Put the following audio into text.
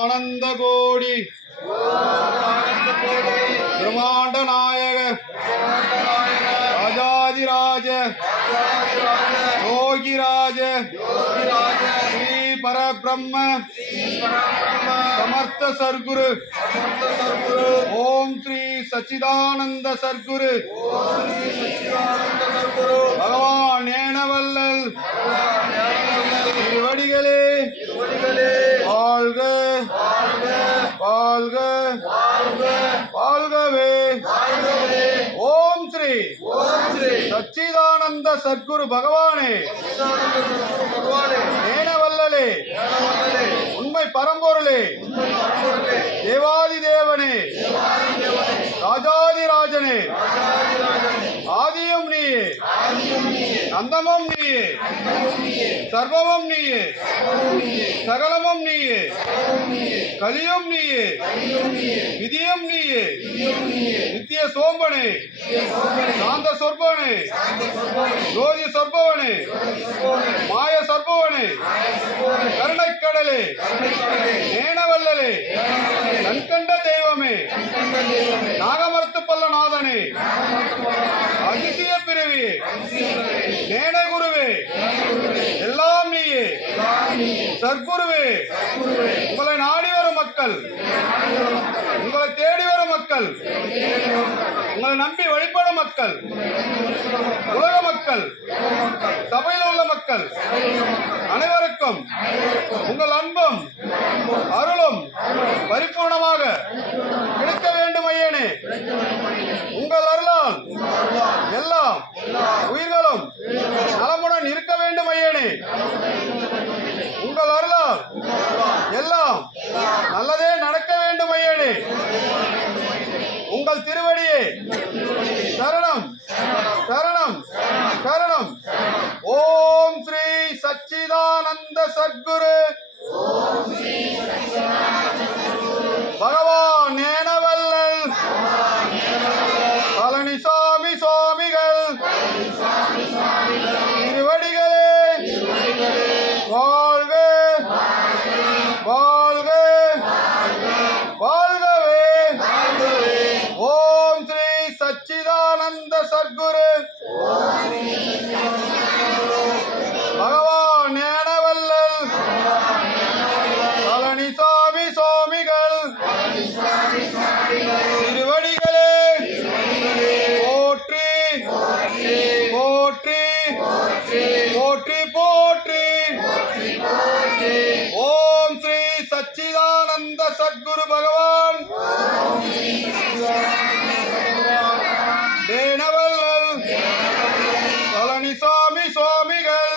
ஆனந்த கோடி பிரம்மாண்ட நாயக ராஜாதிராஜ. யோகிராஜ. ஸ்ரீ பரபிரம்ம சமர்த்த சர்க்குரு. ஓம் ஸ்ரீ சச்சிதானந்த சர்க்குரு. பகவான் ஏனவல்லல் திருவடிகளே வாழ்க வாழ்க. வாழ்கவே. ஓம் ஸ்ரீ. சச்சிதானந்த சத்குரு பகவானே. ஏனவல்லலே உண்மை பரம்பொருளே. தேவாதி தேவனே ராஜாதிராஜனே. ஆதியும் நீயே. அந்தமும் நீயே. சர்வமும் நீயே. சகலமும் நீயே. கலியும் நீயே. விதியும் நீயே. நித்திய சோம்பனே. சாந்த சொற்பவனே. ஜோதி சொற்பவனே. மாய சொற்பவனே. கருணைக்கடலே நேனவல்லலே கண்கண்ட தெய்வமே. நாகமரத்து பல்லநாதனே. அதிசய பிறவி. நேனகுருவே எல்லாம் நீயே. சர்க்குருவே உங்களை நாடி வரும் மக்கள். உங்களை தேடி வரும் மக்கள். உங்களை நம்பி வழிபடும் மக்கள். உலக மக்கள். சபையில் உள்ள மக்கள். அனைவருக்கும் உங்கள் அன்பும் அருளும் பரிபூர்ணமாக உங்கள் சத்குரு பகவான். தேனவல்லல். பழனிசாமி சுவாமிகள்.